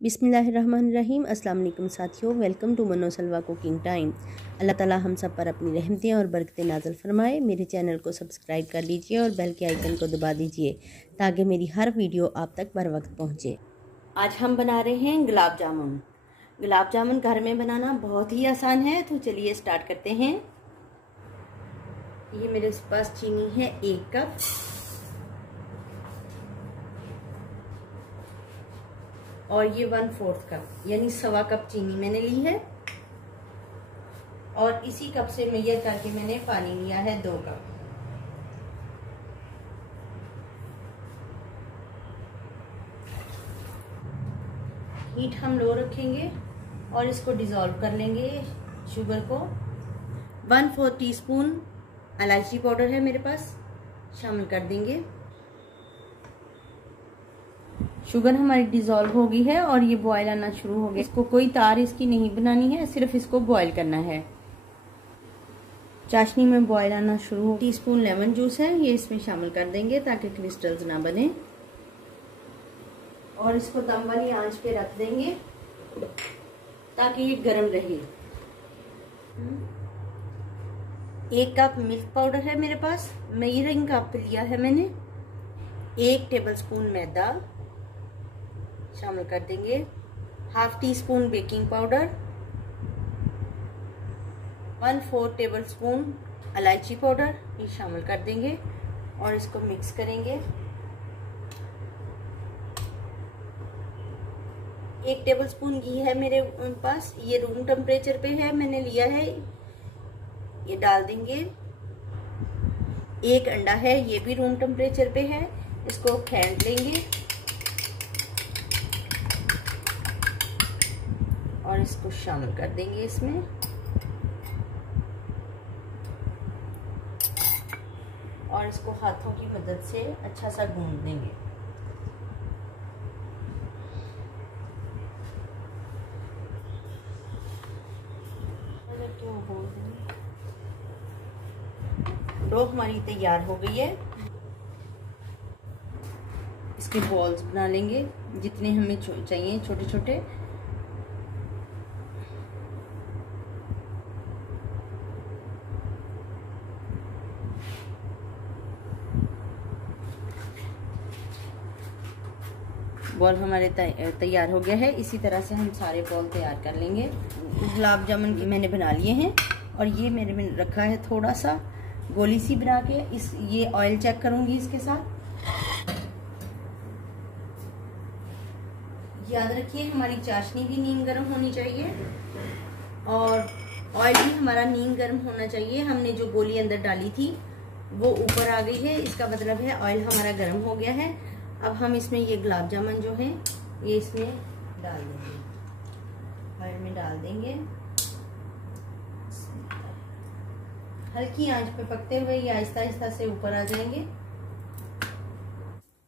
बिस्मिल्लाहिर्रहमानिर्रहीम। अस्सलाम वालेकुम साथियों, वेलकम टू मनो सलवा कुकिंग टाइम। अल्लाह ताला हम सब पर अपनी रहमतें और बरकतें नाज़िल फरमाए। मेरे चैनल को सब्सक्राइब कर लीजिए और बेल के आइकन को दबा दीजिए ताकि मेरी हर वीडियो आप तक बर वक्त पहुँचे। आज हम बना रहे हैं गुलाब जामुन। गुलाब जामुन घर में बनाना बहुत ही आसान है, तो चलिए स्टार्ट करते हैं। ये मेरे पास चीनी है 1 कप। और ये 1/4 कप यानी 1/4 कप चीनी मैंने ली है। और इसी कप से मेजर करके मैंने पानी लिया है 2 कप। हीट हम लो रखेंगे और इसको डिज़ोल्व कर लेंगे शुगर को। 1/4 टीस्पून इलायची पाउडर है मेरे पास, शामिल कर देंगे। शुगर हमारी डिज़ोल्व हो गई है और ये बॉयल आना शुरू हो गया। इसको कोई तार इसकी नहीं बनानी है, सिर्फ इसको बॉयल करना है। चाशनी में बॉयल आना शुरू हो। टीस्पून लेमन जूस है, ये इसमें शामिल कर देंगे ताकि क्रिस्टल्स ना बने। और इसको दम वाली आंच पे रख देंगे ताकि ये गर्म रहे। 1 कप मिल्क पाउडर है मेरे पास, मेजरिंग कप लिया है मैंने। 1 टेबलस्पून मैदा शामिल कर देंगे। 1/2 टीस्पून बेकिंग पाउडर, 1/4 टेबलस्पून इलायची पाउडर ये शामिल कर देंगे और इसको मिक्स करेंगे। 1 टेबलस्पून घी है मेरे पास, ये रूम टेम्परेचर पे है, मैंने लिया है, ये डाल देंगे। 1 अंडा है, ये भी रूम टेम्परेचर पे है, इसको फेंट लेंगे और इसको शामिल कर देंगे इसमें। और इसको हाथों की मदद से अच्छा सा गूंद देंगे। डो हमारी तैयार हो गई है। इसके बॉल्स बना लेंगे जितने हमें चाहिए, छोटे छोटे। बॉल हमारे तैयार हो गया है। इसी तरह से हम सारे बॉल तैयार कर लेंगे। गुलाब जामुन मैंने बना लिए हैं और ये मेरे में रखा है थोड़ा सा गोली सी बना के। ये ऑयल चेक करूंगी इसके साथ। याद रखिए हमारी चाशनी भी नीम गर्म होनी चाहिए और ऑयल भी हमारा नीम गर्म होना चाहिए। हमने जो गोली अंदर डाली थी वो ऊपर आ गई है, इसका मतलब है ऑयल हमारा गर्म हो गया है। अब हम इसमें ये गुलाब जामुन जो है ये इसमें डाल देंगे, ऑयल में डाल देंगे। हल्की आंच पे पकते हुए ये आहिस्ता आहिस्ता से ऊपर आ जाएंगे।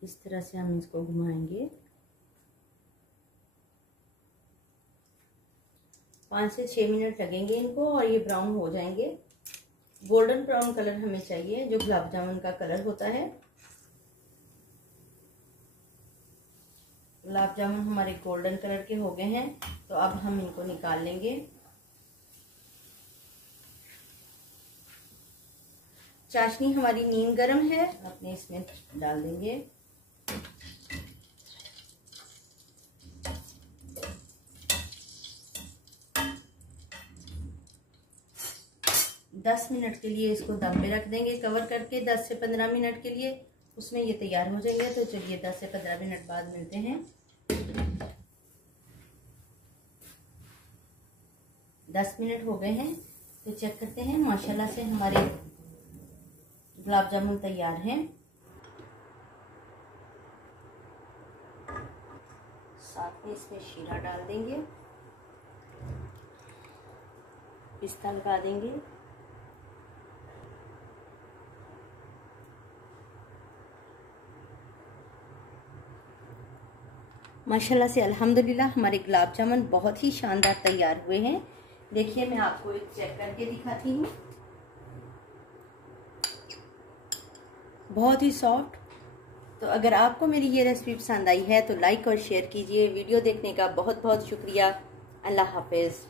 इस तरह से हम इसको घुमाएंगे। 5 से 6 मिनट लगेंगे इनको और ये ब्राउन हो जाएंगे। गोल्डन ब्राउन कलर हमें चाहिए, जो गुलाब जामुन का कलर होता है। गुलाब जामुन हमारे गोल्डन कलर के हो गए हैं, तो अब हम इनको निकाल लेंगे। चाशनी हमारी नीम गर्म है, अपने इसमें डाल देंगे। दस मिनट के लिए इसको दम पे रख देंगे कवर करके। 10 से 15 मिनट के लिए उसमें ये तैयार हो जाएंगे। तो चलिए 10 से 15 मिनट बाद मिलते हैं। 10 मिनट हो गए हैं, तो चेक करते हैं। माशाल्लाह से हमारे गुलाब जामुन तैयार हैं। साथ में इसमें शीरा डाल देंगे, पिस्ता लगा देंगे। माशाल्लाह से अल्हम्दुलिल्लाह हमारे गुलाब जामुन बहुत ही शानदार तैयार हुए हैं। देखिए मैं आपको एक चेक करके दिखाती हूँ। बहुत ही सॉफ्ट तो अगर आपको मेरी ये रेसिपी पसंद आई है तो लाइक और शेयर कीजिए। वीडियो देखने का बहुत बहुत शुक्रिया। अल्लाह हाफिज़।